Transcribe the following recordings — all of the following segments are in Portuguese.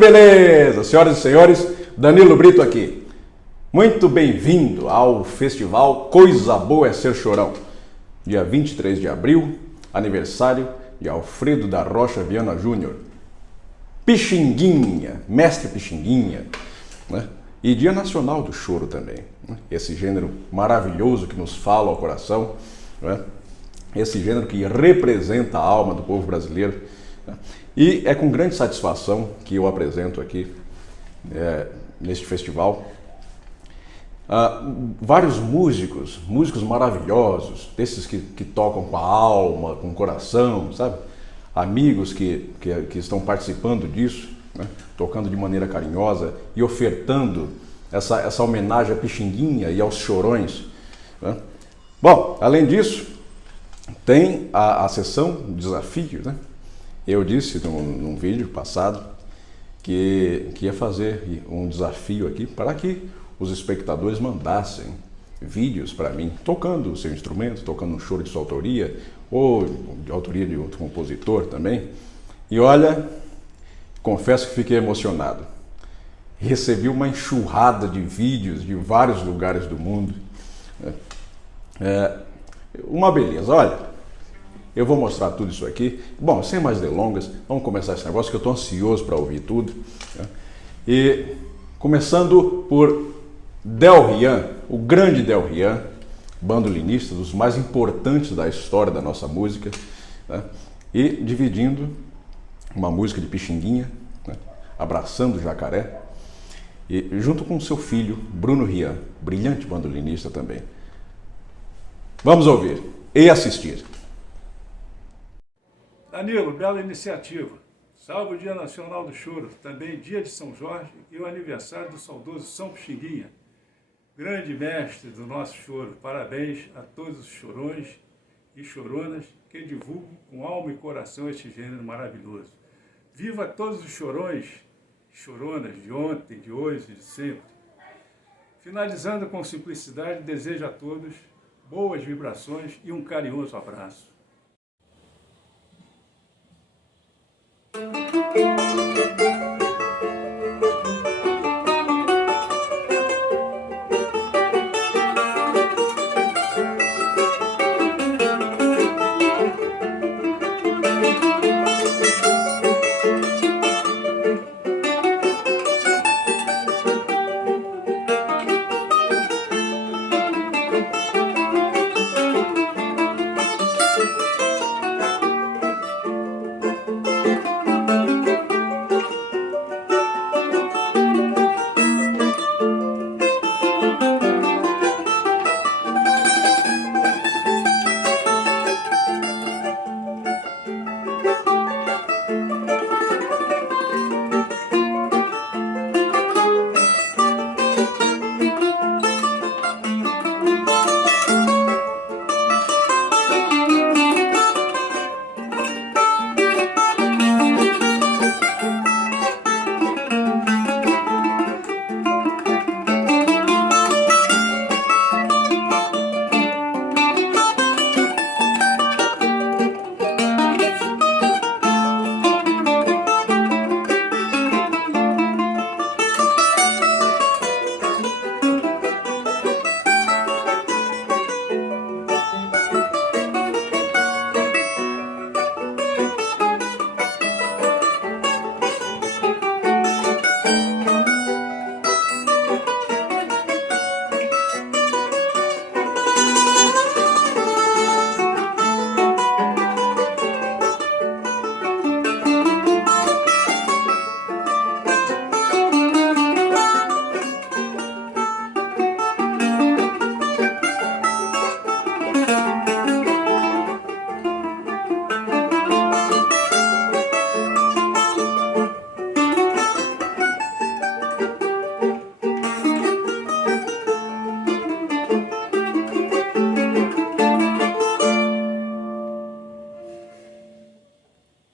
beleza! Senhoras e senhores, Danilo Brito aqui. Muito bem-vindo ao festival Coisa Boa é Ser Chorão. Dia 23 de abril, aniversário de Alfredo da Rocha Viana Júnior. Pixinguinha, mestre Pixinguinha, né? E Dia Nacional do Choro também, né? Esse gênero maravilhoso que nos fala ao coração, né? Esse gênero que representa a alma do povo brasileiro, né? E é com grande satisfação que eu apresento aqui, neste festival, vários músicos maravilhosos, desses que tocam com a alma, com o coração, sabe? Amigos que estão participando disso, né? Tocando de maneira carinhosa e ofertando essa homenagem à Pixinguinha e aos chorões, né? Bom, além disso, tem a sessão Desafio, né? Eu disse num vídeo passado que ia fazer um desafio aqui para que os espectadores mandassem vídeos para mim, tocando o seu instrumento, tocando um choro de sua autoria, ou de autoria de outro compositor também. E olha, confesso que fiquei emocionado. Recebi uma enxurrada de vídeos de vários lugares do mundo. Uma beleza, olha. Eu vou mostrar tudo isso aqui. Bom, sem mais delongas, vamos começar esse negócio que eu estou ansioso para ouvir tudo, né? E começando por Del Rian, o grande Del Rian, bandolinista, dos mais importantes da história da nossa música, né? E dividindo uma música de Pixinguinha, né? Abraçando o Jacaré, e junto com seu filho, Bruno Rian, brilhante bandolinista também. Vamos ouvir e assistir. Danilo, bela iniciativa. Salve o Dia Nacional do Choro, também dia de São Jorge e o aniversário do saudoso São Pixinguinha, grande mestre do nosso choro. Parabéns a todos os chorões e choronas que divulgam com alma e coração este gênero maravilhoso. Viva todos os chorões e choronas de ontem, de hoje e de sempre. Finalizando com simplicidade, desejo a todos boas vibrações e um carinhoso abraço.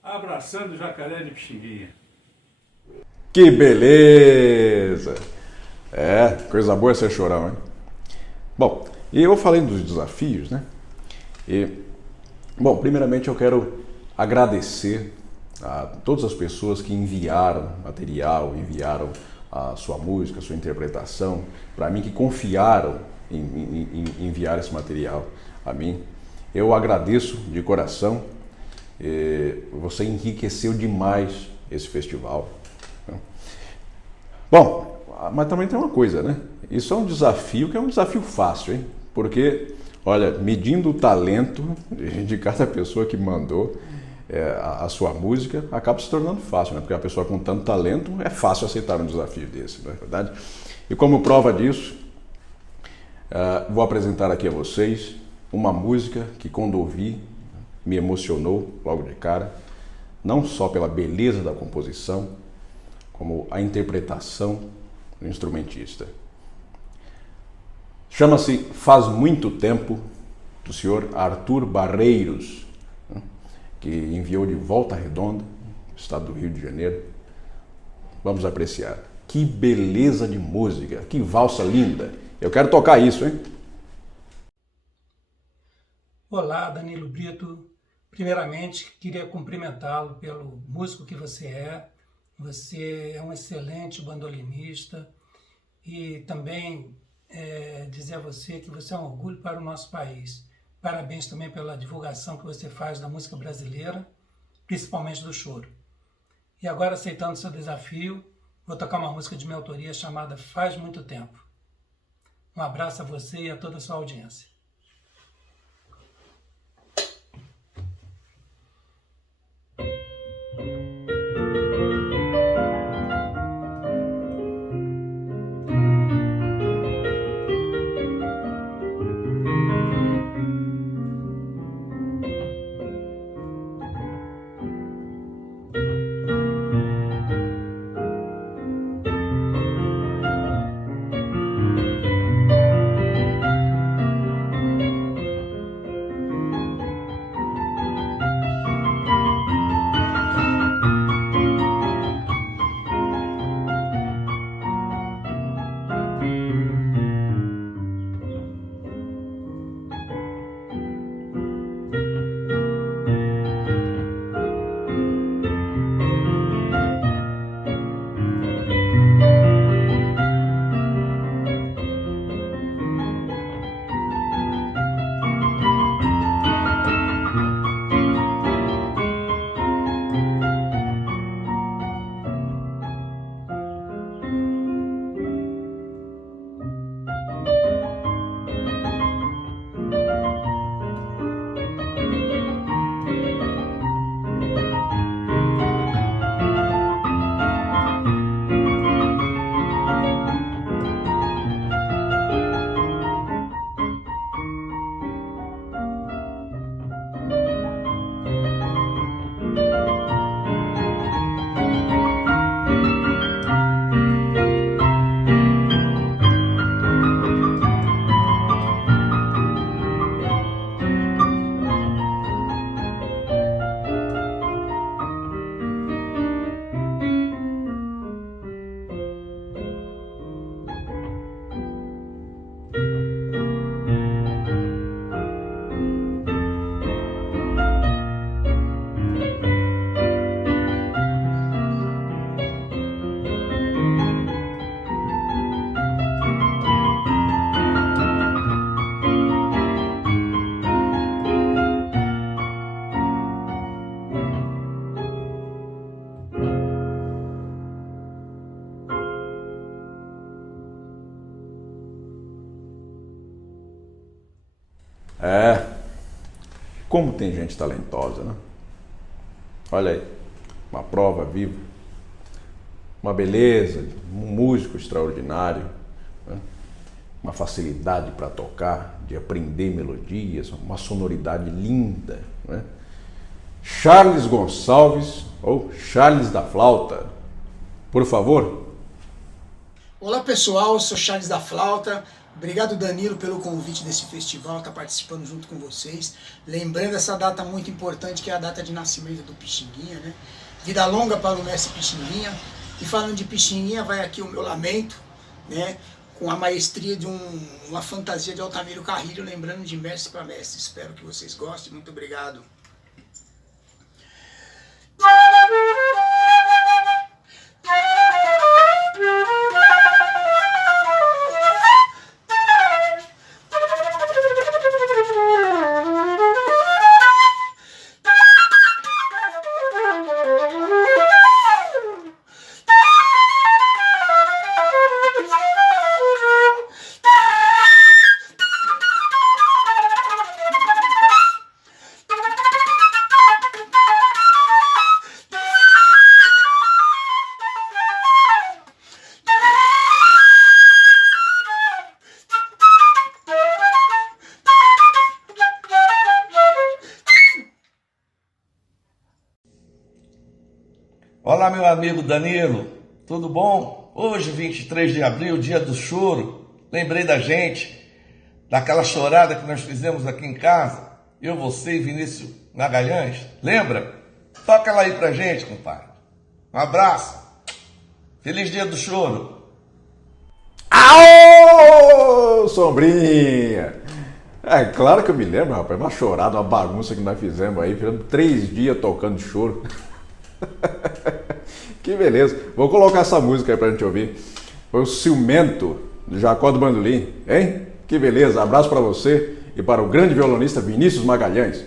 Abraçando o Jacaré de Pixinguinha. Que beleza! Coisa boa é ser chorão, hein? Bom, e eu falei dos desafios, né? Bom, primeiramente eu quero agradecer a todas as pessoas que enviaram material, enviaram a sua música, a sua interpretação, para mim, que confiaram em enviar esse material a mim. Eu agradeço de coração, você enriqueceu demais esse festival. Bom, mas também tem uma coisa, né? Isso é um desafio que é um desafio fácil, hein? Porque, olha, medindo o talento de cada pessoa que mandou a sua música, acaba se tornando fácil, né? Porque a pessoa com tanto talento é fácil aceitar um desafio desse, não é verdade? E como prova disso, vou apresentar aqui a vocês uma música que, quando ouvi, me emocionou logo de cara, não só pela beleza da composição, como a interpretação do instrumentista. Chama-se Faz Muito Tempo, do senhor Arthur Barreiros, que enviou de Volta Redonda, estado do Rio de Janeiro. Vamos apreciar. Que beleza de música, que valsa linda. Eu quero tocar isso, hein? Olá, Danilo Brito. Primeiramente, queria cumprimentá-lo pelo músico que você é. Você é um excelente bandolinista e também dizer a você que você é um orgulho para o nosso país. Parabéns também pela divulgação que você faz da música brasileira, principalmente do choro. E agora, aceitando seu desafio, vou tocar uma música de minha autoria chamada Faz Muito Tempo. Um abraço a você e a toda a sua audiência. Como tem gente talentosa, né? Olha aí, uma prova viva, uma beleza, um músico extraordinário, né? Uma facilidade para tocar, de aprender melodias, uma sonoridade linda, né? Charles Gonçalves, ou Charles da Flauta, por favor. Olá pessoal, eu sou Charles da Flauta. Obrigado, Danilo, pelo convite desse festival, estar participando junto com vocês. Lembrando essa data muito importante, que é a data de nascimento do Pixinguinha, né? Vida longa para o mestre Pixinguinha. E falando de Pixinguinha, vai aqui o meu lamento, né? Com a maestria de uma fantasia de Altamiro Carrilho, lembrando de mestre para mestre. Espero que vocês gostem. Muito obrigado. Olá, meu amigo Danilo, tudo bom? Hoje, 23 de abril, dia do choro, lembrei da gente, daquela chorada que nós fizemos aqui em casa, eu, você e Vinícius Magalhães, lembra? Toca ela aí pra gente, compadre. Um abraço, feliz dia do choro. Aô, Sombrinha! É claro que eu me lembro, rapaz, uma chorada, uma bagunça que nós fizemos aí, ficamos 3 dias tocando choro. Que beleza. Vou colocar essa música aí pra gente ouvir. Foi o Ciumento, do Jacó do Bandolim, hein? Que beleza. Abraço pra você e para o grande violonista Vinícius Magalhães.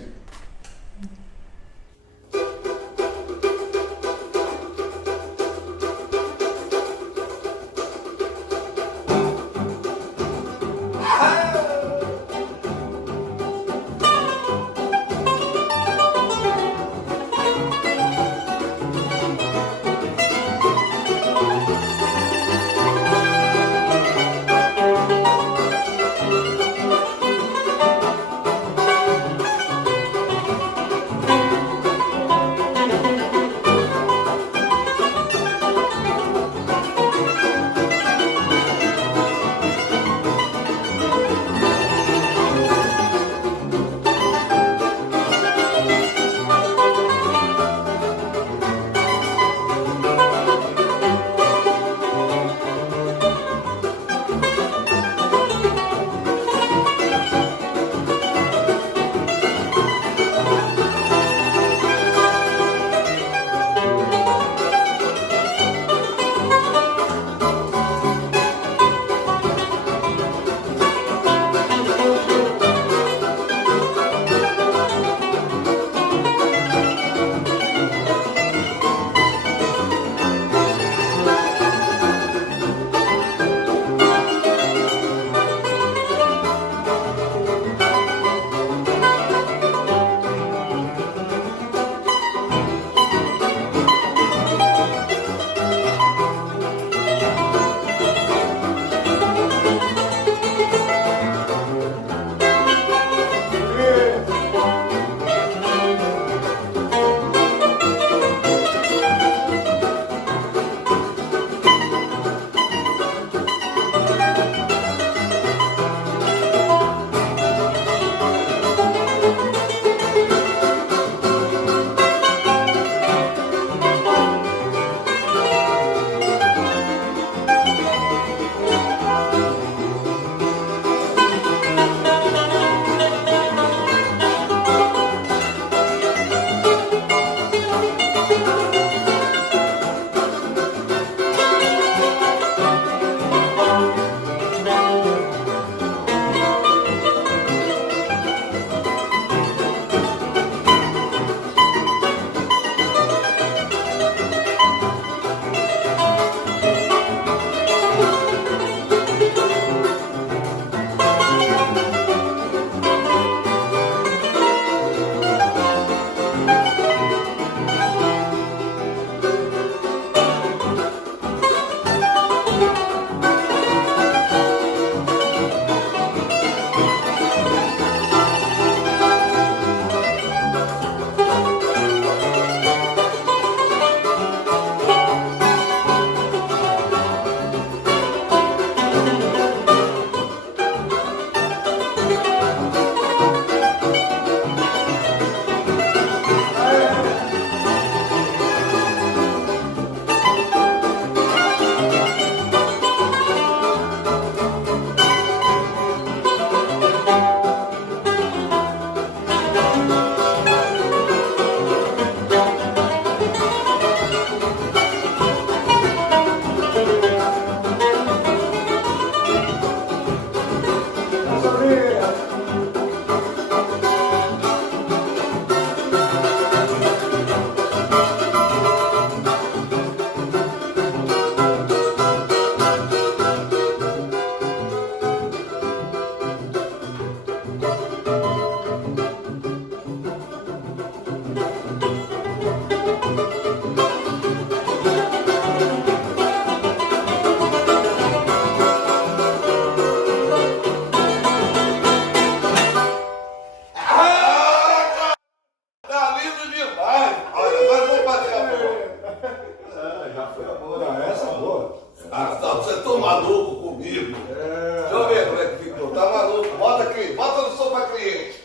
Ah, você tá maluco comigo. Deixa eu ver como é que ficou. Tá maluco? Bota aqui, bota no som pra cliente.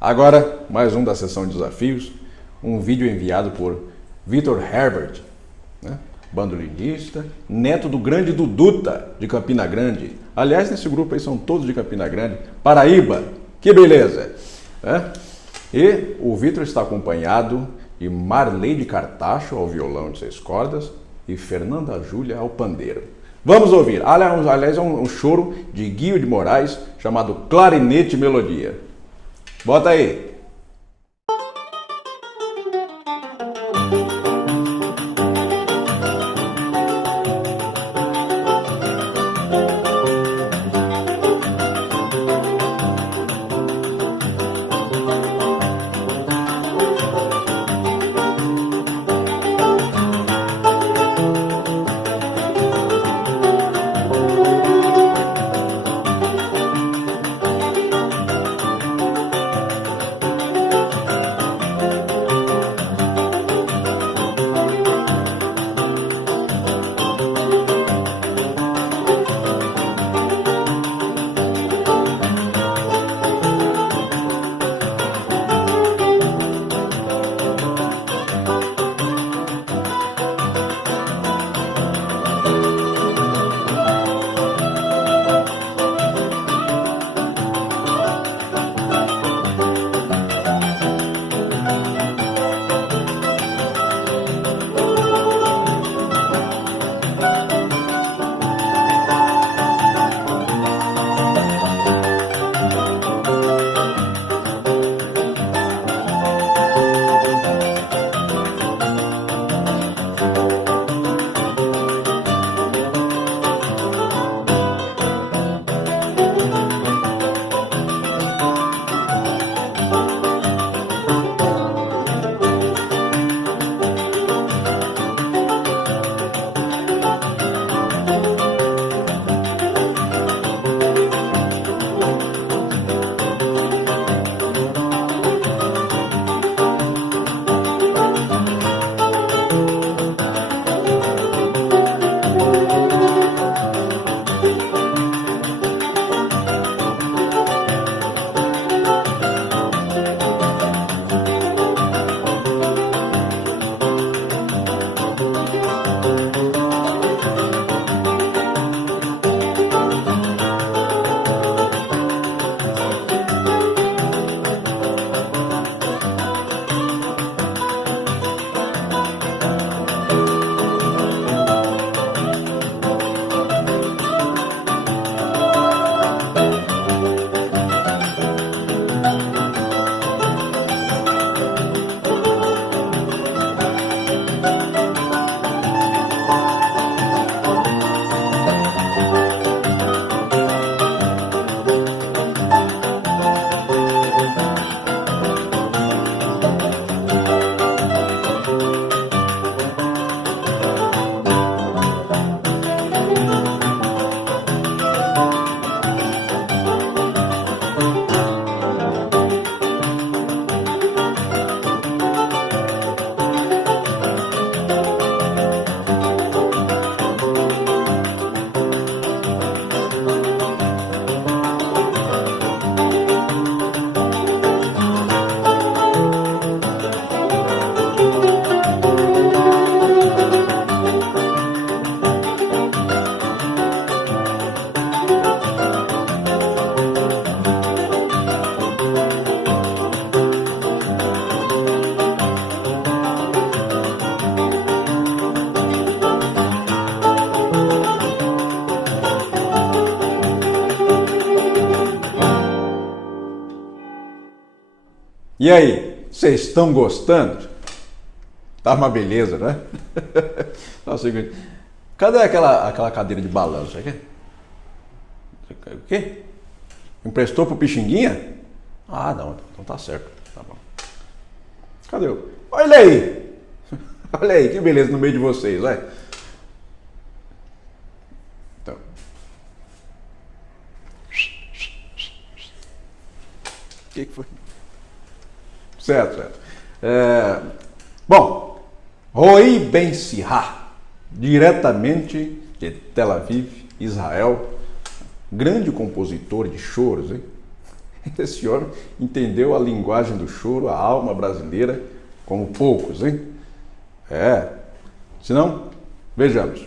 Agora, mais um da sessão de desafios, um vídeo enviado por Vitor Herbert, né? Bandolinista, neto do grande Duduta, de Campina Grande. Aliás, nesse grupo aí são todos de Campina Grande. Paraíba, que beleza! Né? E o Vitor está acompanhado de Marley de Cartacho ao violão de 6 cordas e Fernanda Júlia ao pandeiro. Vamos ouvir. Aliás, é um choro de Guio de Moraes chamado Clarinete Melodia. Bota aí. E aí, vocês estão gostando? Tá uma beleza, né? Cadê aquela cadeira de balanço aqui? O quê? Emprestou pro Pixinguinha? Ah, não, então tá certo. Tá bom. Cadê o... Olha aí! Olha aí, que beleza no meio de vocês, vai. Então. O que foi? Certo. Bom, Roi Ben Sirá, diretamente de Tel Aviv, Israel, grande compositor de choros, hein? Esse homem entendeu a linguagem do choro, a alma brasileira, como poucos, hein? Se não, vejamos.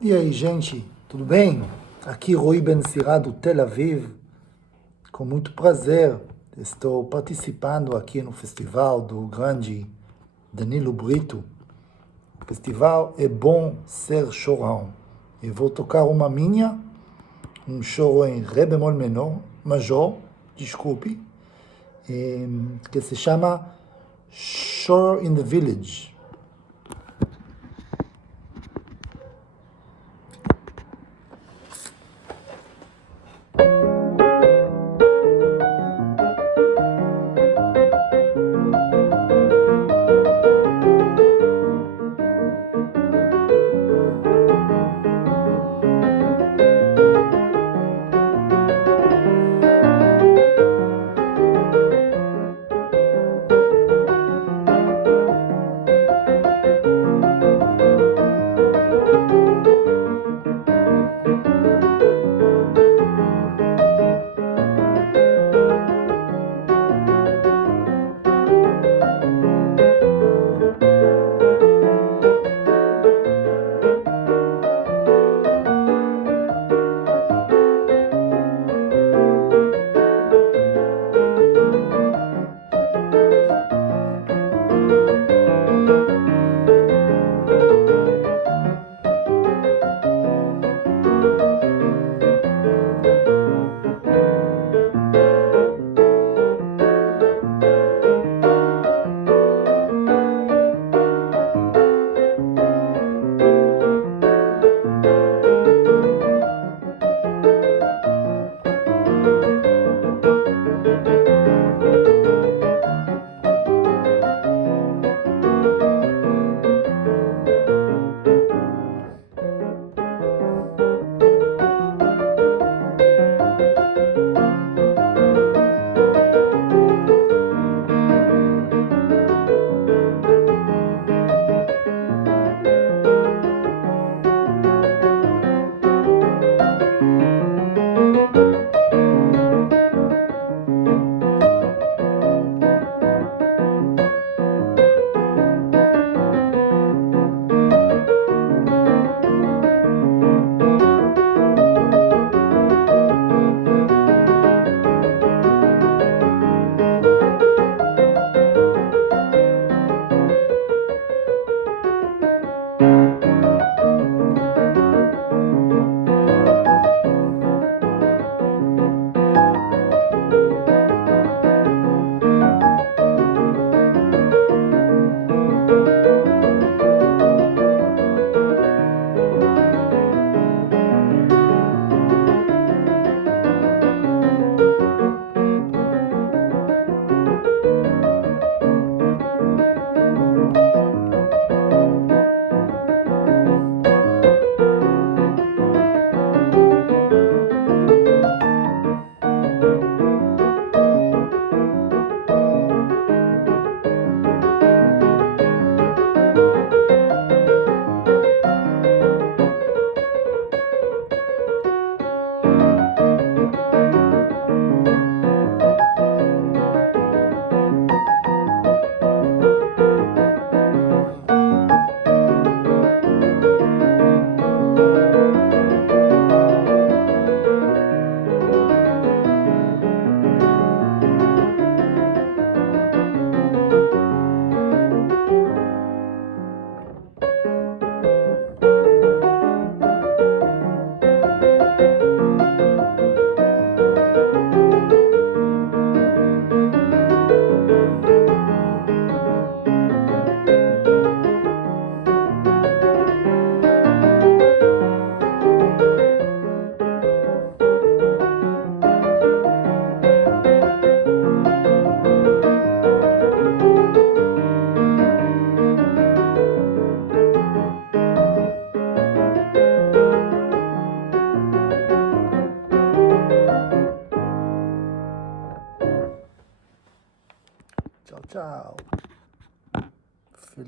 E aí, gente, tudo bem? Aqui Rui Ben-Sira do Tel Aviv. Com muito prazer, estou participando aqui no festival do grande Danilo Brito. O festival É Bom Ser Chorão. Eu vou tocar uma minha, um choro em Ré bemol menor, major, desculpe, que se chama Shore in the Village.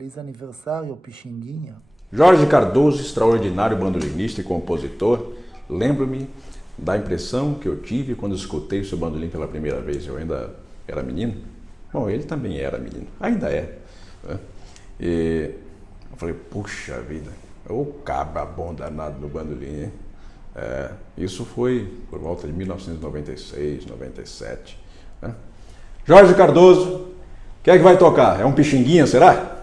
Feliz aniversário, Pixinguinha. Jorge Cardoso, extraordinário bandolinista e compositor. Lembro-me da impressão que eu tive quando escutei o seu bandolim pela primeira vez. Eu ainda era menino. Bom, ele também era menino. Ainda é. Né? E eu falei, puxa vida, o cabra bom danado no bandolim, hein? Isso foi por volta de 1996, 97. Né? Jorge Cardoso, quem é que vai tocar? É um Pixinguinha, será?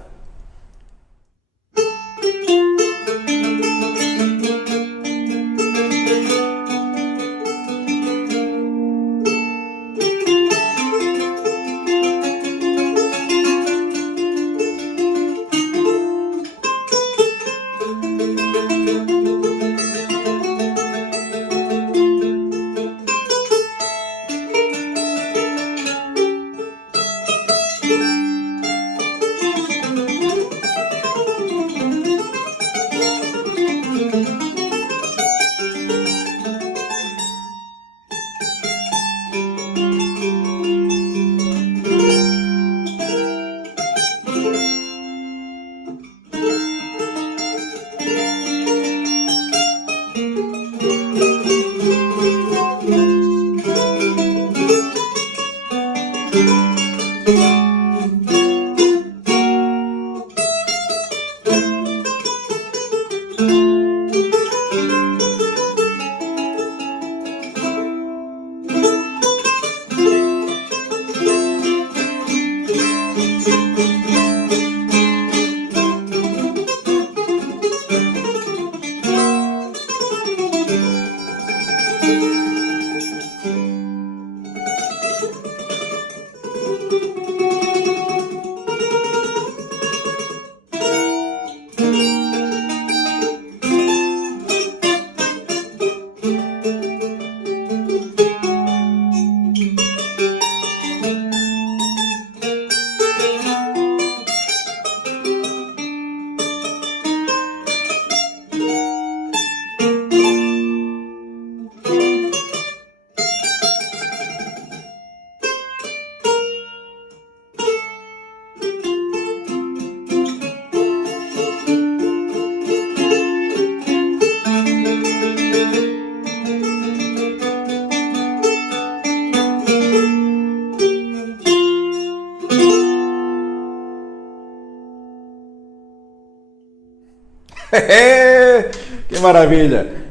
Que maravilha!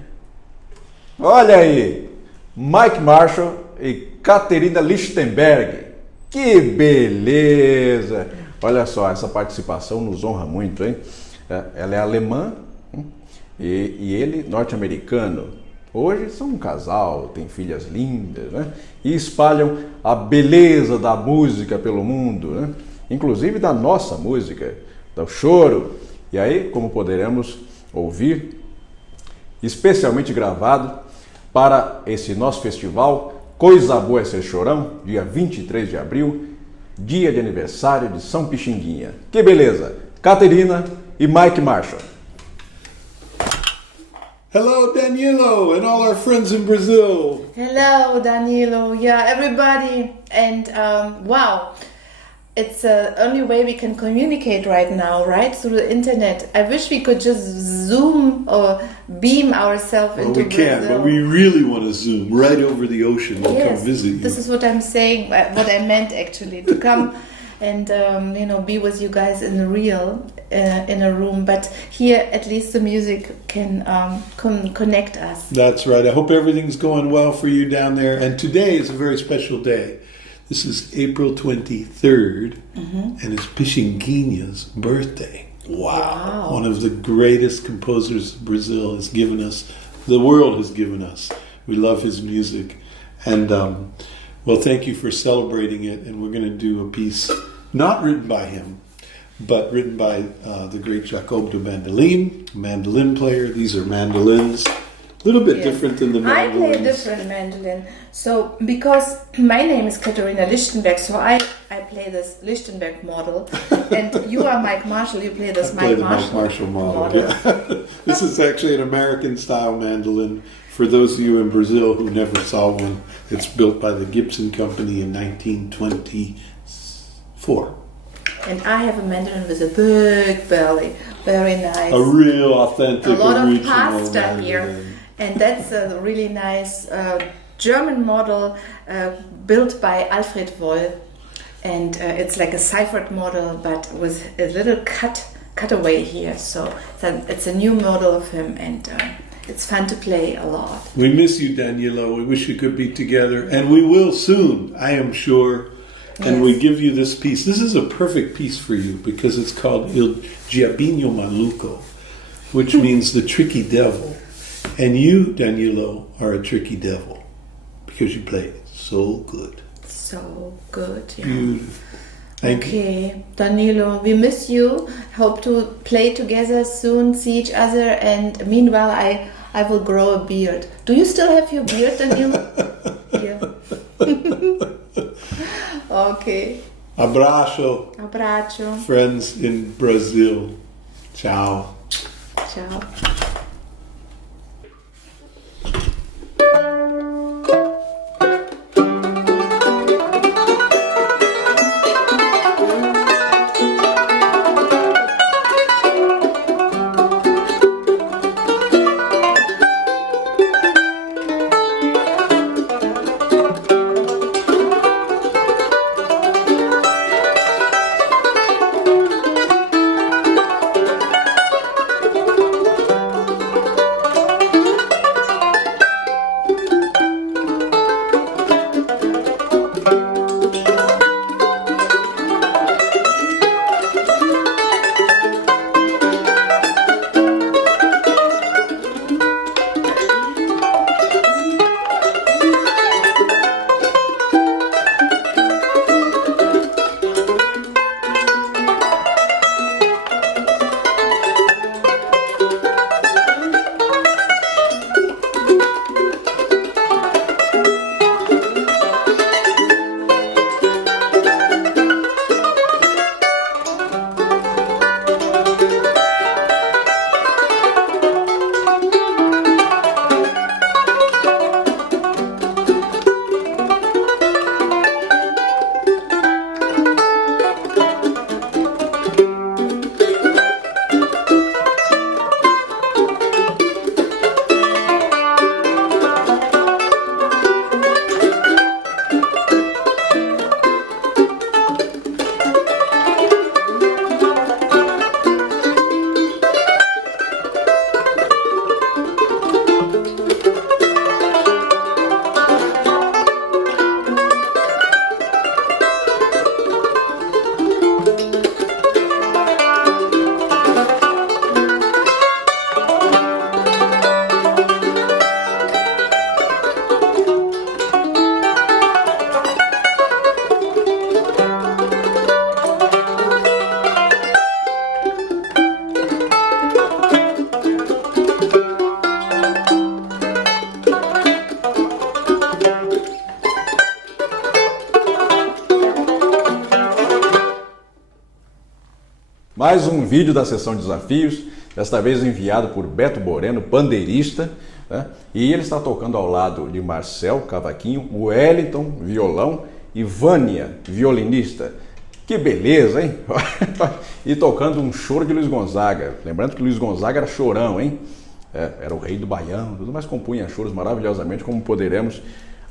Olha aí, Mike Marshall e Caterina Lichtenberg. Que beleza! Olha só, essa participação nos honra muito, hein? Ela é alemã e ele norte-americano. Hoje são um casal, têm filhas lindas, né? E espalham a beleza da música pelo mundo, né? Inclusive da nossa música, do choro. E aí, como poderemos ouvir, especialmente gravado para esse nosso festival, Coisa Boa é Ser Chorão, dia 23 de abril, dia de aniversário de São Pixinguinha. Que beleza! Caterina e Mike Marshall. Hello, Danilo, and all our friends in Brazil. Hello, Danilo. Yeah, everybody. And wow, it's the only way we can communicate right now, right? Through the internet. I wish we could just Zoom or beam ourselves into We can, Brazil. but we really want to Zoom right over the ocean and come visit you. This is what I'm saying, what I meant actually, to come and be with you guys in a room. But here, at least the music can connect us. That's right. I hope everything's going well for you down there. And today is a very special day. This is April 23rd, and it's Pixinguinha's birthday. Wow. One of the greatest composers Brazil has given us, the world has given us. We love his music. And, well, thank you for celebrating it. And we're going to do a piece not written by him, but written by the great Jacob de Mandolin, mandolin player. These are mandolins. A little bit different than the mandolins. I play a different mandolin. So, because my name is Katharina Lichtenberg, so I play this Lichtenberg model. And you are Mike Marshall, you play this Mike Marshall model. Yeah. This is actually an American-style mandolin. For those of you in Brazil who never saw one, it's built by the Gibson Company in 1924. And I have a Mandarin with a big belly, very nice. A real authentic A lot of original pasta here, Mandarin. and that's a really nice German model built by Alfred Woll, and it's like a ciphered model, but with a little cutaway here. So it's a new model of him, and it's fun to play a lot. We miss you, Daniela. We wish you could be together, and we will soon, I am sure. And Yes. we give you this piece. This is a perfect piece for you because it's called Il Diabinho Maluco, which means the tricky devil. And you, Danielo, are a tricky devil because you play so good. So good, yeah. Beautiful. Thank you. Okay, Danilo, we miss you. Hope to play together soon, see each other, and meanwhile I will grow a beard. Do you still have your beard, Danilo? Yeah. Okay. Abraço, Abraço. friends in Brazil. Ciao. Ciao. Mais um vídeo da sessão de desafios, desta vez enviado por Beto Boreno, pandeirista, né? E ele está tocando ao lado de Marcel, cavaquinho, Wellington, violão e Vânia, violinista. Que beleza, hein? E tocando um choro de Luiz Gonzaga. Lembrando que Luiz Gonzaga era chorão, hein? Era o rei do baião, tudo, mas compunha choros maravilhosamente, como poderemos,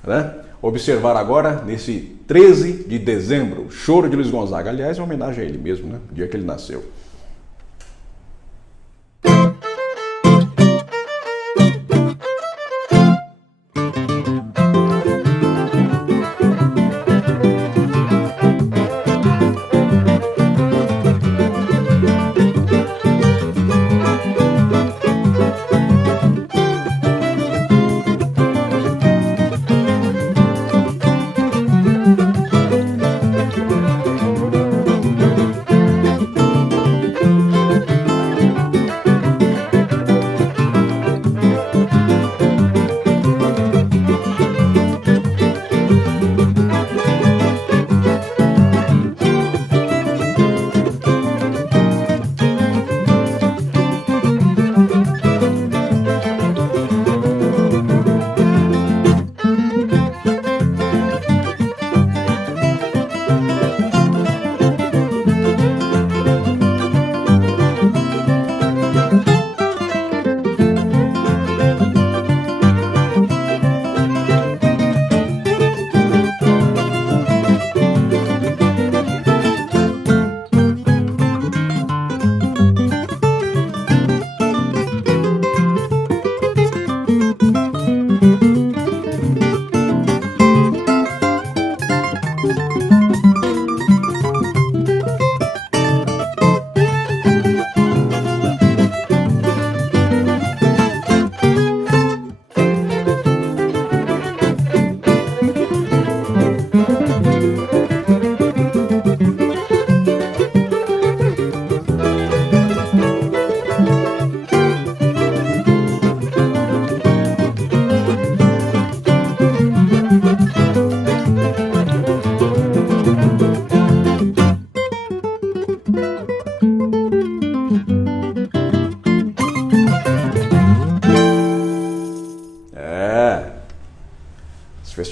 né, observar agora nesse 13 de dezembro, Choro de Luiz Gonzaga. Aliás, é uma homenagem a ele mesmo, né? O dia que ele nasceu.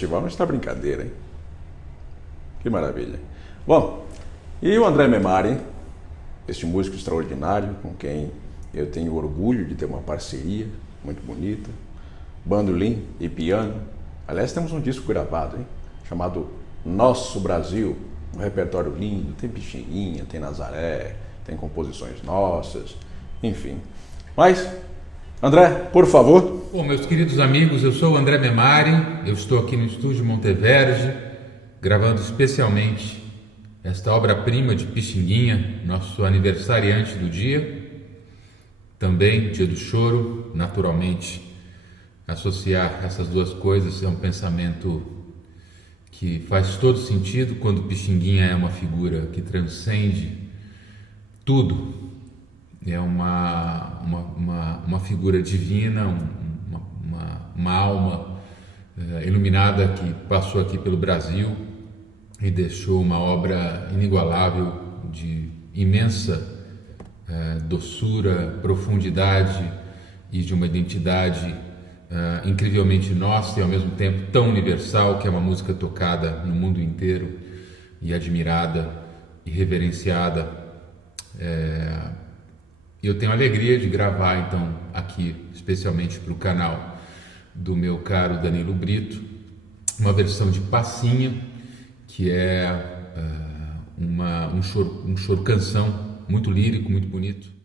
festival, mas tá brincadeira, hein? Que maravilha. Bom, e o André Memari, este músico extraordinário com quem eu tenho orgulho de ter uma parceria muito bonita, bandolim e piano. Aliás, temos um disco gravado, hein? Chamado Nosso Brasil, um repertório lindo, tem Pixinguinha, tem Nazaré, tem composições nossas, enfim. Mas, André, por favor. Bom, meus queridos amigos, eu sou o André Memari, eu estou aqui no estúdio Monteverde, gravando especialmente esta obra-prima de Pixinguinha, nosso aniversariante do dia, também dia do choro. Naturalmente, associar essas duas coisas é um pensamento que faz todo sentido quando Pixinguinha é uma figura que transcende tudo. É uma figura divina, uma alma iluminada que passou aqui pelo Brasil e deixou uma obra inigualável de imensa doçura, profundidade e de uma identidade incrivelmente nossa e ao mesmo tempo tão universal, que é uma música tocada no mundo inteiro e admirada e reverenciada. Eu tenho a alegria de gravar então aqui, especialmente para o canal do meu caro Danilo Brito, uma versão de Passinha, que é um choro canção muito lírico, muito bonito.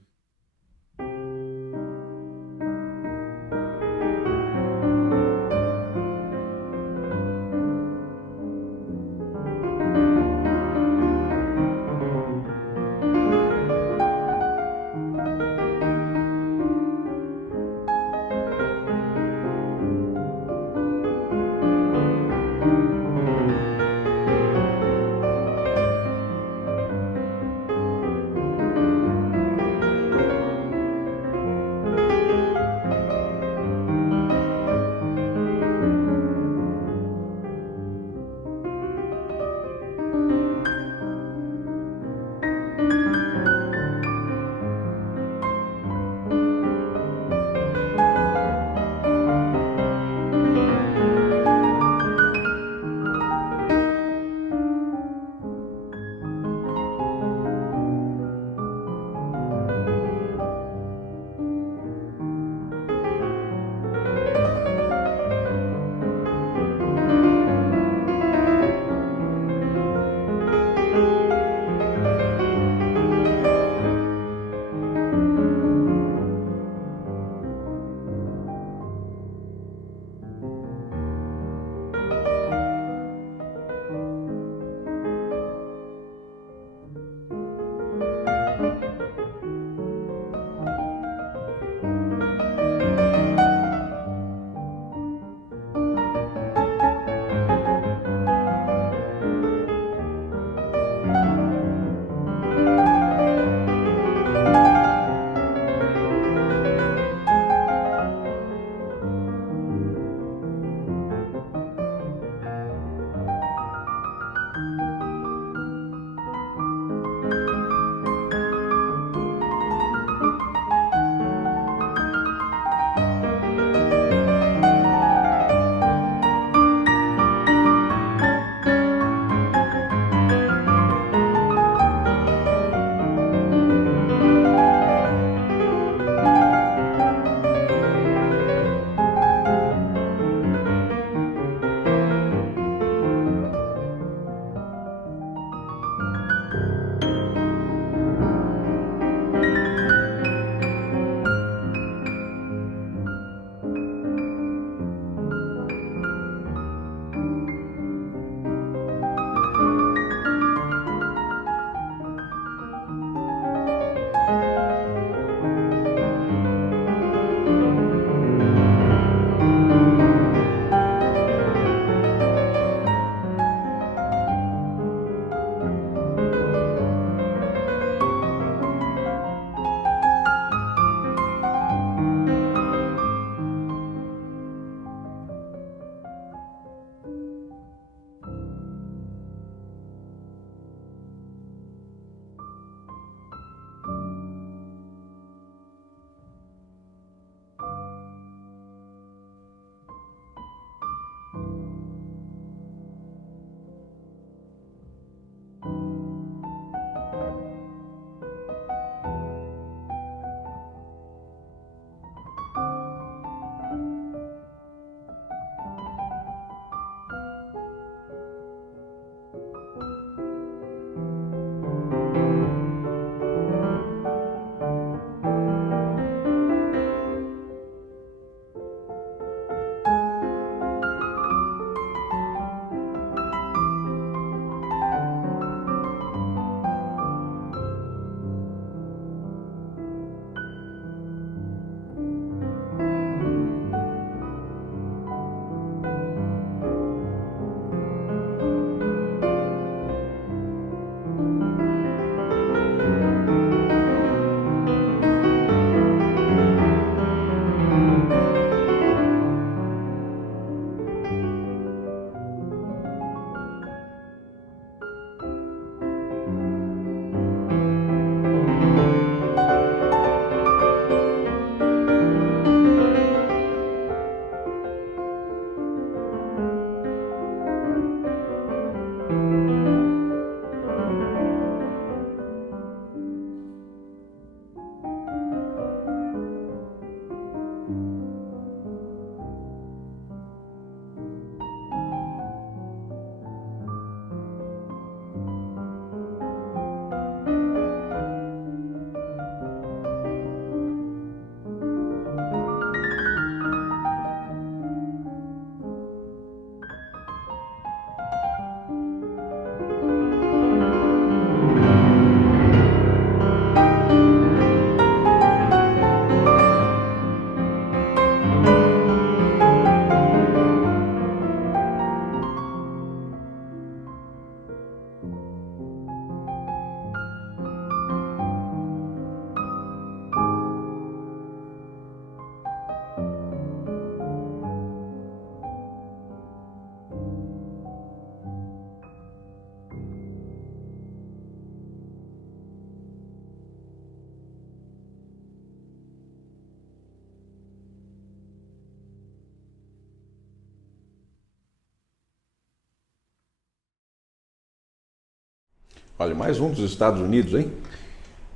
Olha, mais um dos Estados Unidos, hein?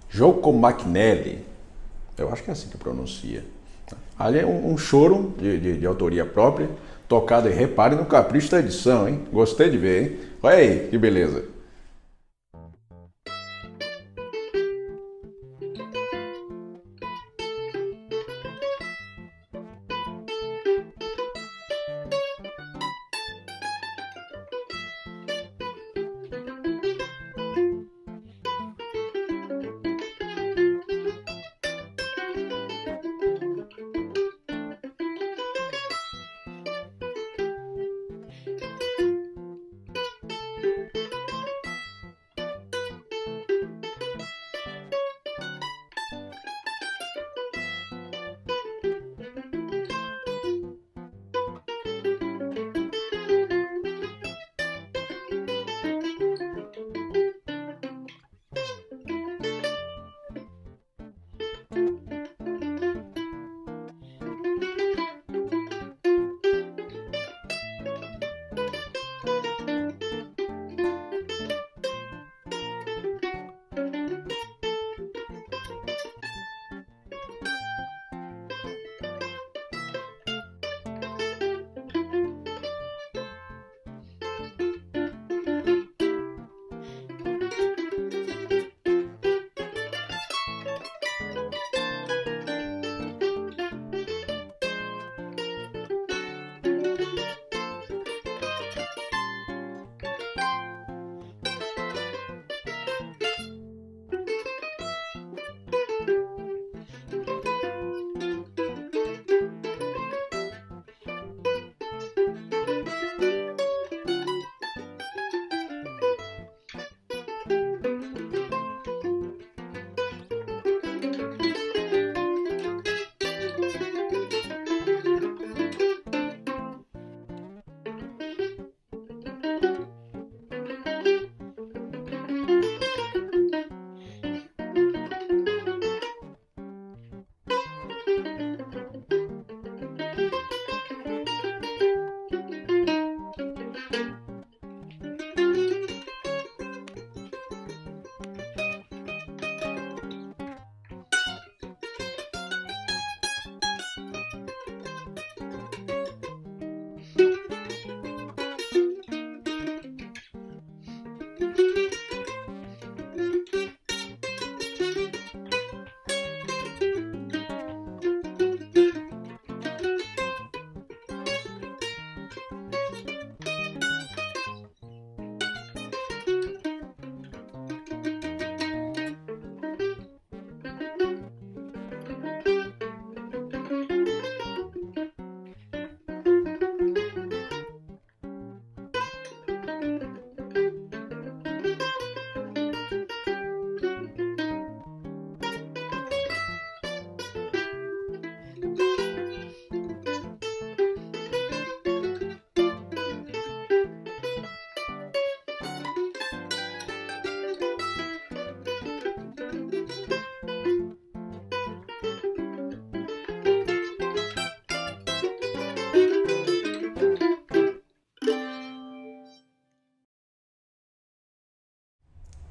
Joko McNally. Eu acho que é assim que pronuncia. Ali é um choro de autoria própria, tocado, e repare no capricho da edição, hein? Gostei de ver, hein? Olha aí, que beleza.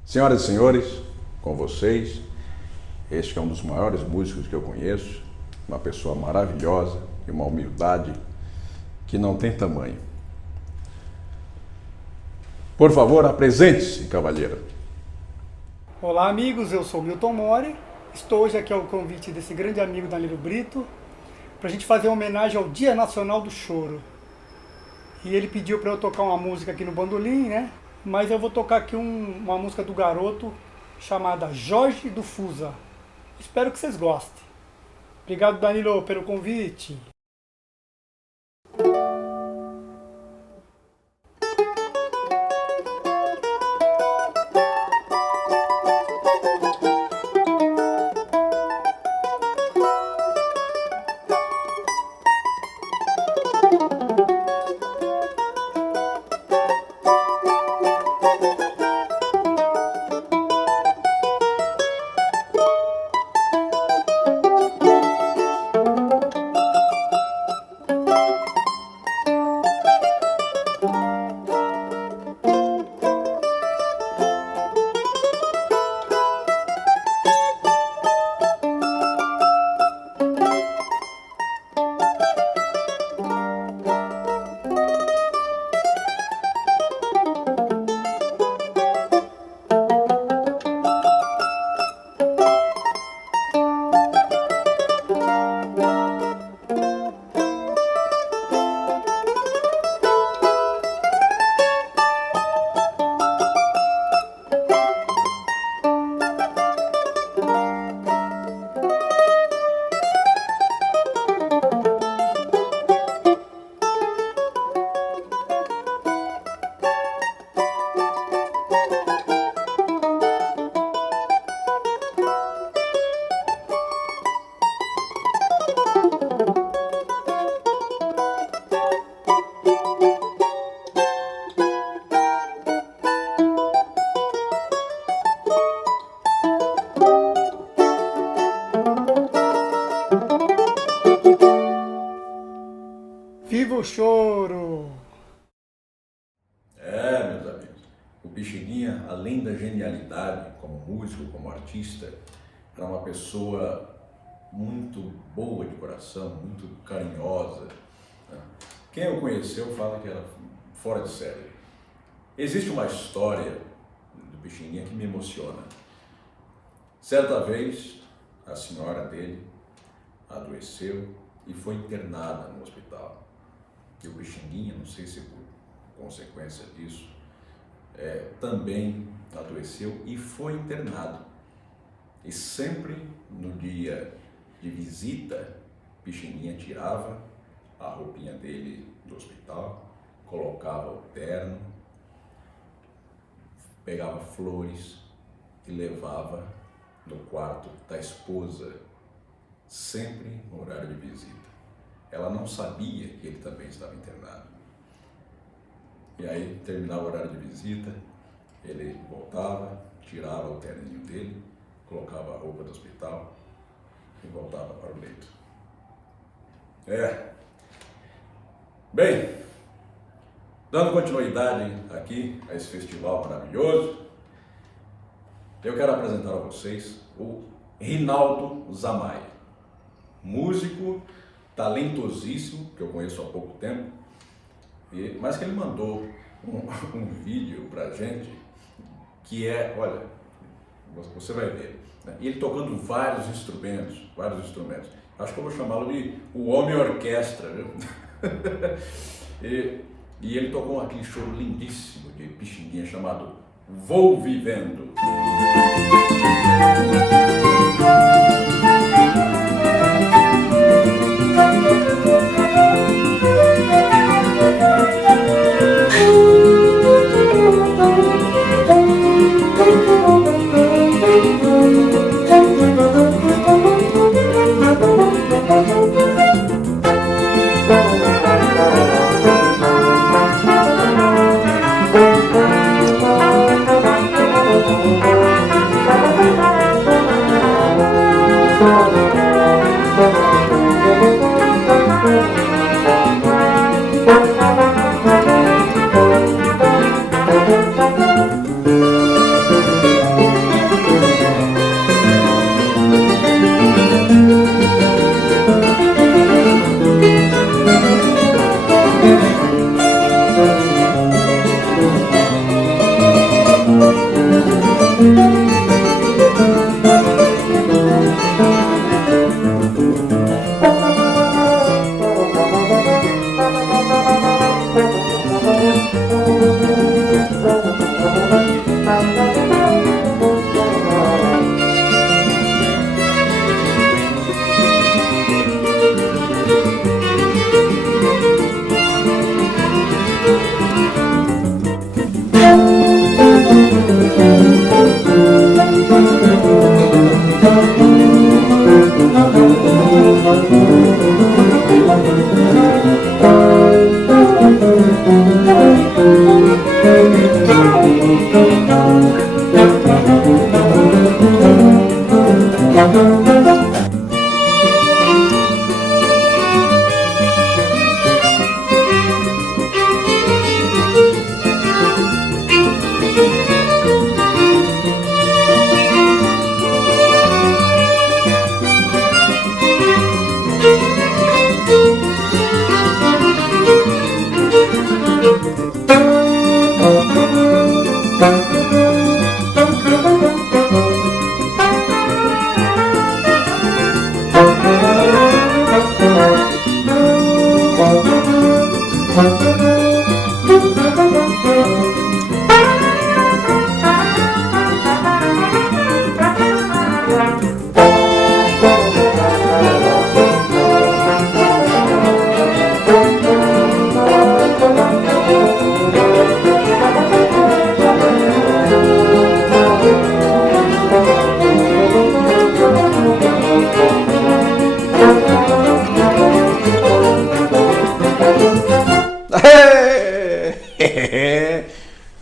Senhoras e senhores, com vocês, este é um dos maiores músicos que eu conheço, uma pessoa maravilhosa e uma humildade que não tem tamanho. Por favor, apresente-se, cavalheiro. Olá, amigos, eu sou Milton Mori, estou hoje aqui ao convite desse grande amigo Danilo Brito para a gente fazer uma homenagem ao Dia Nacional do Choro. E ele pediu para eu tocar uma música aqui no bandolim, né? Mas eu vou tocar aqui uma música do garoto chamada Jorge do Fusa. Espero que vocês gostem. Obrigado, Danilo, pelo convite. pro choro! Meus amigos, o Pixinguinha, além da genialidade como músico, como artista, era uma pessoa muito boa de coração, muito carinhosa. Né? Quem o conheceu fala que era fora de série. Existe uma história do Pixinguinha que me emociona. Certa vez, a senhora dele adoeceu e foi internada no hospital. E o Pixinguinha, não sei se por consequência disso, também adoeceu e foi internado. E sempre no dia de visita, Pixinguinha tirava a roupinha dele do hospital, colocava o terno, pegava flores e levava no quarto da esposa, sempre no horário de visita. Ela não sabia que ele também estava internado. E aí, terminava o horário de visita, ele voltava, tirava o terninho dele, colocava a roupa do hospital e voltava para o leito. Bem, dando continuidade aqui a esse festival maravilhoso, eu quero apresentar a vocês o Rinaldo Zamay, músico talentosíssimo, que eu conheço há pouco tempo, mas que ele mandou um vídeo pra gente que olha, você vai ver, né? E ele tocando vários instrumentos. Acho que eu vou chamá-lo de o Homem Orquestra, viu? E ele tocou aquele choro lindíssimo de Pixinguinha chamado Vou Vivendo.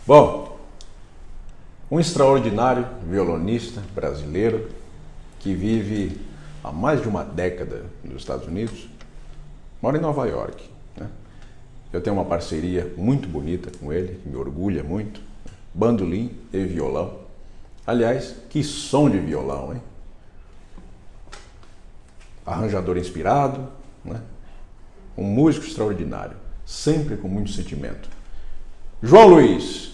Bom, um extraordinário violonista brasileiro que vive há mais de uma década nos Estados Unidos, mora em Nova York, né? Eu tenho uma parceria muito bonita com ele, que me orgulha muito. Bandolim e violão. Aliás, que som de violão, hein? Arranjador inspirado, né? Um músico extraordinário, sempre com muito sentimento. João Luiz.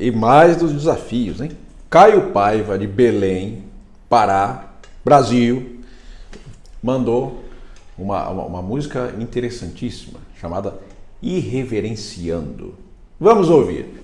E mais dos desafios, hein? Caio Paiva, de Belém, Pará, Brasil, mandou uma música interessantíssima, chamada Irreverenciando. Vamos ouvir.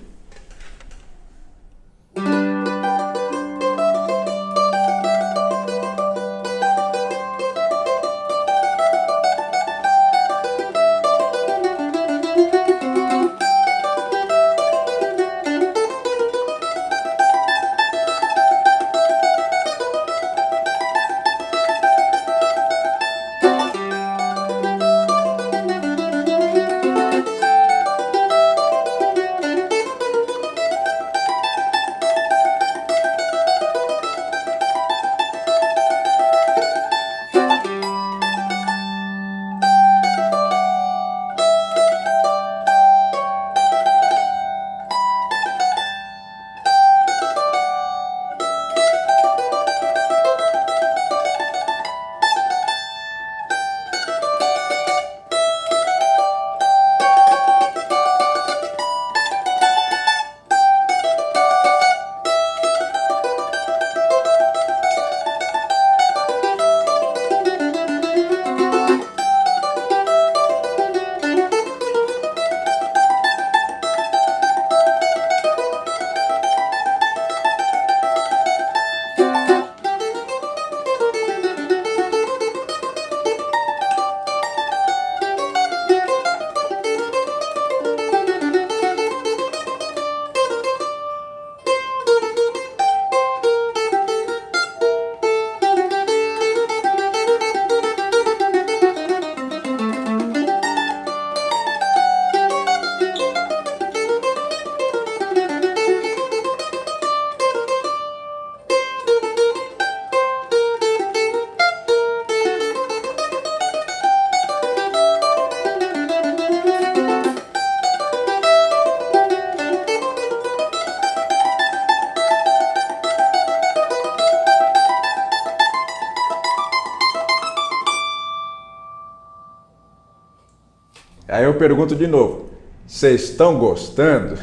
Aí eu pergunto de novo, vocês estão gostando?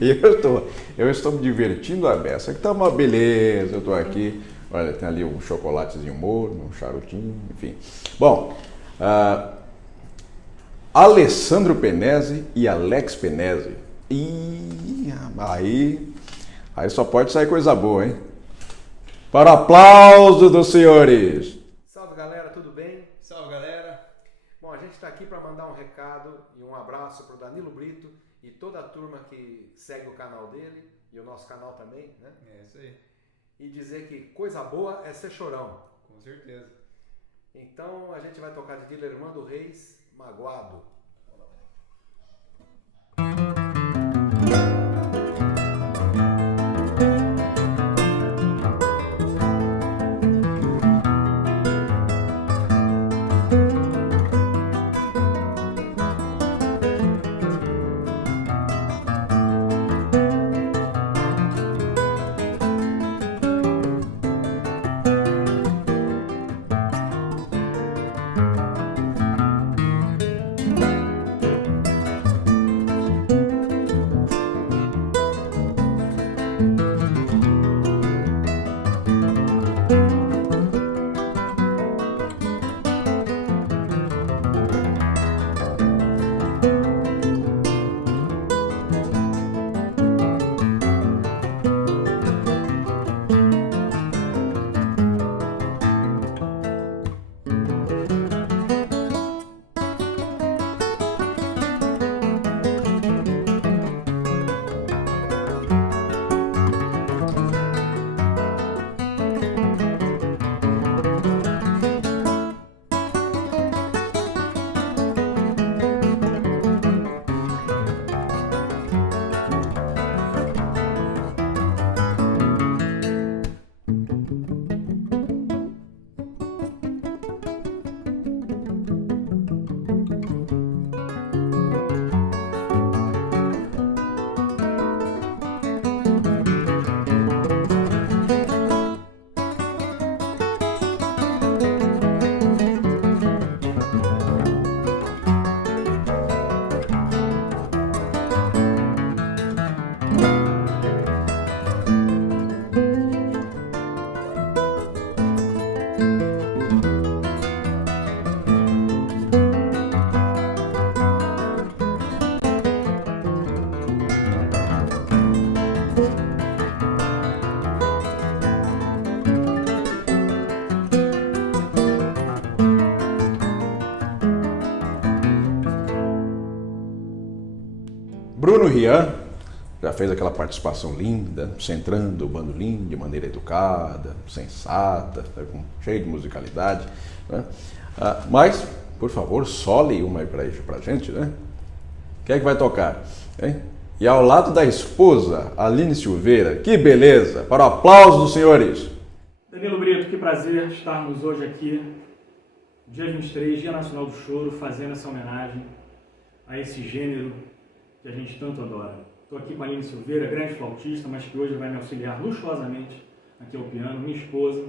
E eu estou me divertindo a beça. Aqui tá uma beleza, eu estou aqui. Olha, tem ali um chocolatezinho morno, um charutinho, enfim. Bom, Alessandro Penese e Alex Penese. E aí só pode sair coisa boa, hein? Para o aplauso dos senhores. Salve galera, tudo bem? Salve galera. Bom, a gente está aqui para mandar um recado e um abraço para o Danilo Brito e toda a turma que segue o canal dele e o nosso canal também, né? É isso aí. E dizer que coisa boa é ser chorão. Com certeza. Então a gente vai tocar de Dilermando Reis, Magoado. Bruno Rian já fez aquela participação linda, centrando o bandolim de maneira educada, sensata, cheia de musicalidade, né? Mas, por favor, sole uma aí pra gente, né? Quem é que vai tocar? Hein? E ao lado da esposa, Aline Silveira, que beleza! Para o aplauso dos senhores! Danilo Brito, que prazer estarmos hoje aqui, dia 23, Dia Nacional do Choro, fazendo essa homenagem a esse gênero que a gente tanto adora. Estou aqui com a Aline Silveira, grande flautista, mas que hoje vai me auxiliar luxuosamente aqui ao piano, minha esposa.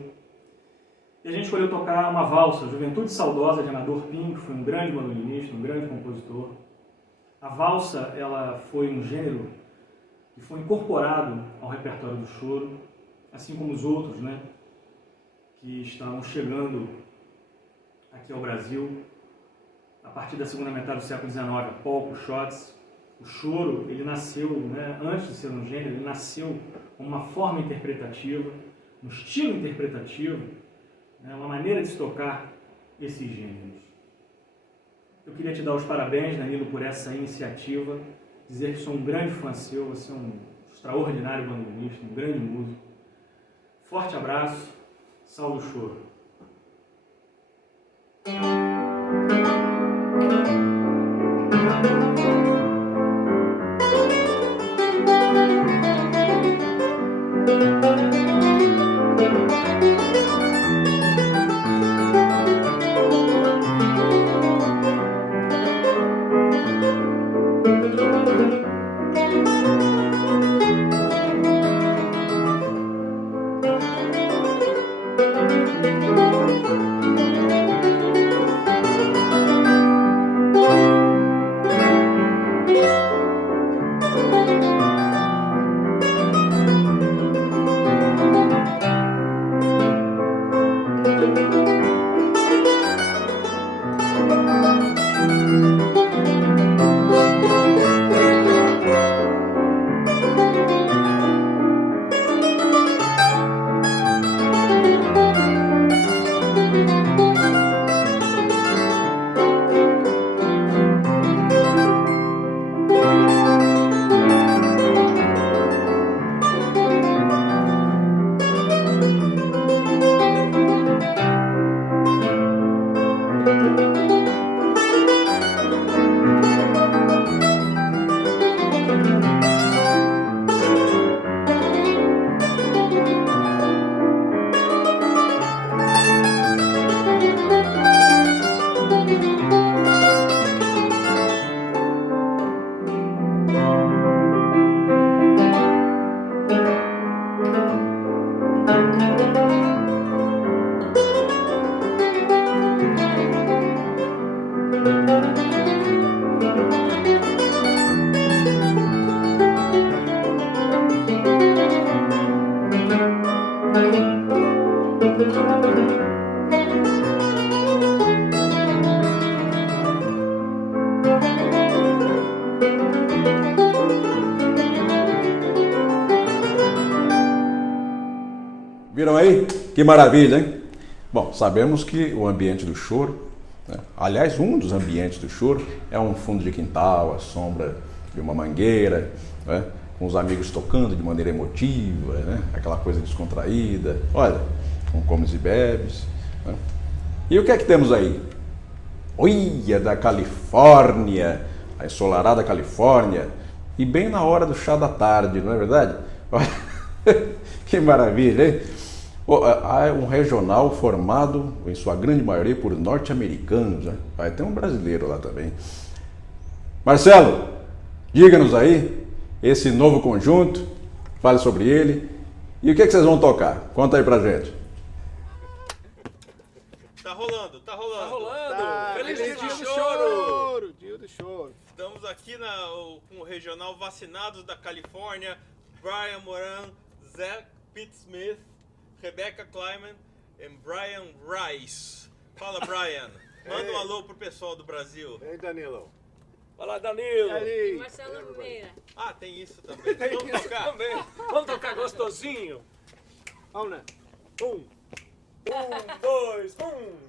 E a gente escolheu tocar uma valsa, Juventude Saudosa, de Amador Pinho, que foi um grande bandolinista, um grande compositor. A valsa, ela foi um gênero que foi incorporado ao repertório do choro, assim como os outros, né, que estavam chegando aqui ao Brasil a partir da segunda metade do século XIX, a polca, shots. O choro, ele nasceu, né, antes de ser um gênero, ele nasceu como uma forma interpretativa, um estilo interpretativo, né, uma maneira de se tocar esses gêneros. Eu queria te dar os parabéns, Danilo, por essa iniciativa, dizer que sou um grande fã seu, você é um extraordinário bandolinista, um grande músico. Forte abraço, salve o choro. Viram aí? Que maravilha, hein? Bom, sabemos que o ambiente do choro, né? Aliás, um dos ambientes do choro é um fundo de quintal, a sombra de uma mangueira, né? Com os amigos tocando de maneira emotiva, né? Aquela coisa descontraída, olha, com comes e bebes. Né? E o que é que temos aí? Olha, da Califórnia, a ensolarada Califórnia, e bem na hora do chá da tarde, não é verdade? Que maravilha, hein? Há um regional formado, em sua grande maioria, por norte-americanos, né? Vai ter um brasileiro lá também. Marcelo, diga-nos aí, esse novo conjunto, fale sobre ele, e o que é que vocês vão tocar? Conta aí pra gente. Tá rolando. Tá rolando. Feliz Dia dia do choro. Dia do choro. Estamos aqui com o regional Vacinados da Califórnia, Brian Moran, Zach Pitt Smith, Rebecca Kleiman e Brian Rice. Fala, Brian. Manda um alô pro pessoal do Brasil. Ei, Danilo. Fala, Danilo. E Marcelo Meira. Ah, tem isso também. Vamos tocar? Também. Vamos tocar gostosinho? Vamos, né? 1, 2, 1.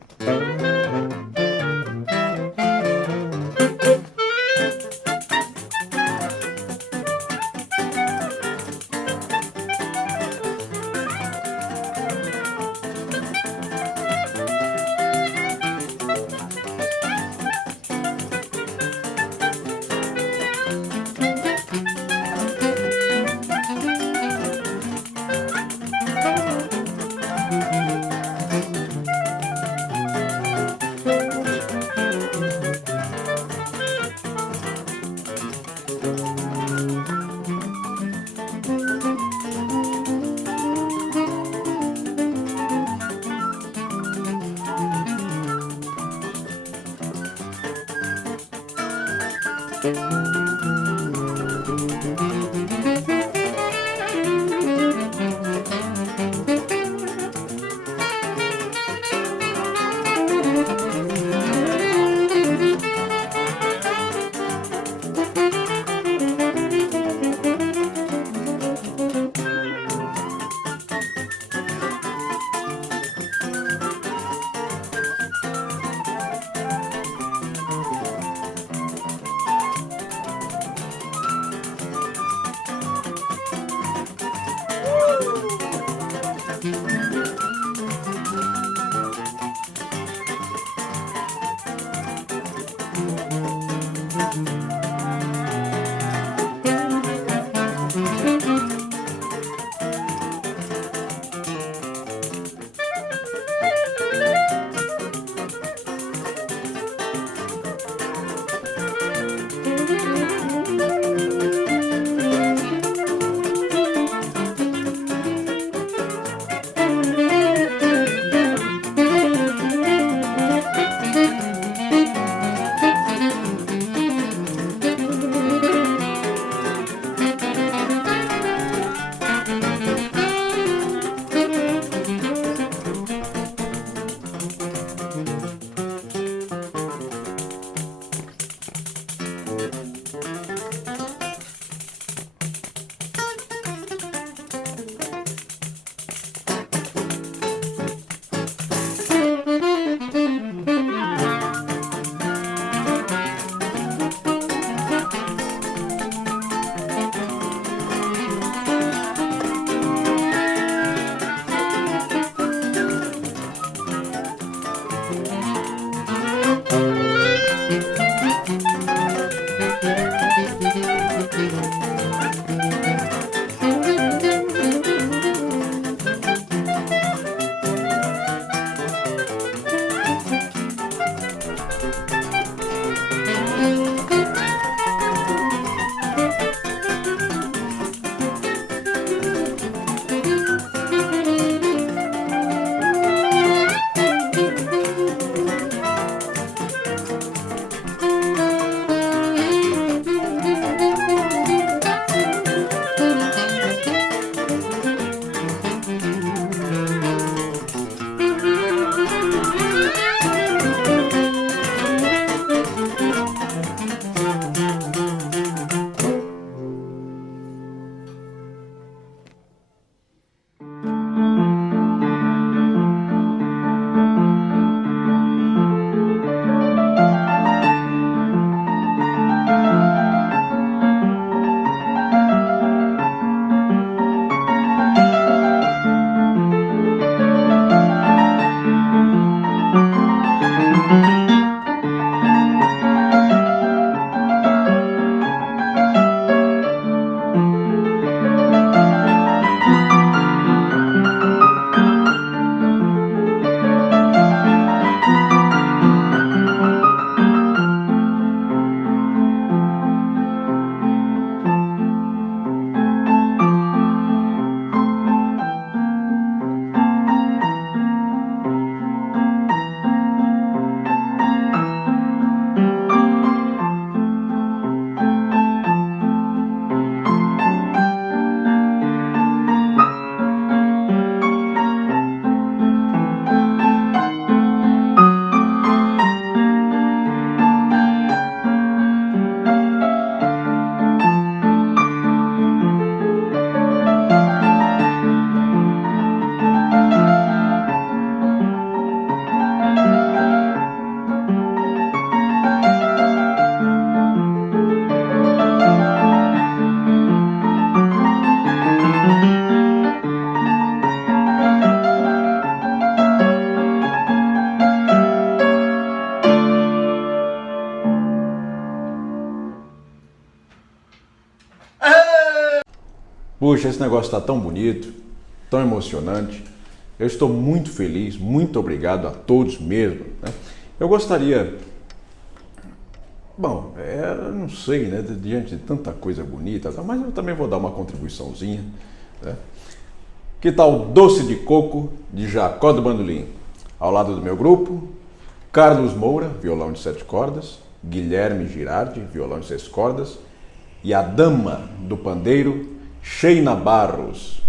Puxa, esse negócio está tão bonito, tão emocionante. Eu estou muito feliz, muito obrigado a todos mesmo, né? Eu gostaria... Bom, eu não sei, né? Diante de tanta coisa bonita, mas eu também vou dar uma contribuiçãozinha, né? Que tal Doce de Coco, de Jacó do Bandolim? Ao lado do meu grupo, Carlos Moura, violão de 7 cordas, Guilherme Girardi, violão de 6 cordas, e a dama do pandeiro, Sheina Barros.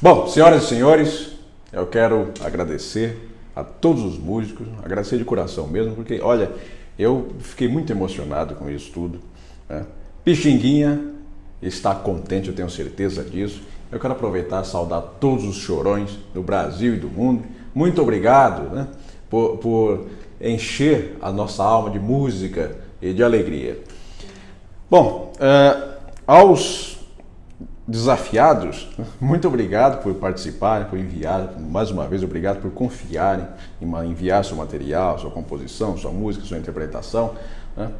Bom, senhoras e senhores, eu quero agradecer a todos os músicos, agradecer de coração mesmo, porque, olha, eu fiquei muito emocionado com isso tudo, né? Pixinguinha está contente, eu tenho certeza disso. Eu quero aproveitar e saudar todos os chorões do Brasil e do mundo. Muito obrigado, né, por encher a nossa alma de música e de alegria. Bom, aos desafiados, muito obrigado por participarem, por enviarem, mais uma vez, obrigado por confiarem em enviar seu material, sua composição, sua música, sua interpretação, né?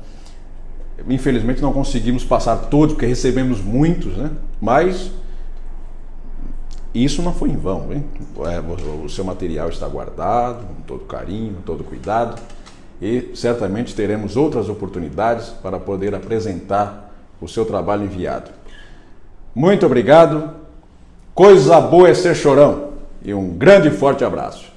Infelizmente não conseguimos passar todos, porque recebemos muitos, né? Mas isso não foi em vão, hein? O seu material está guardado, com todo carinho, com todo cuidado, e certamente teremos outras oportunidades para poder apresentar o seu trabalho enviado. Muito obrigado, coisa boa é ser chorão, e um grande e forte abraço.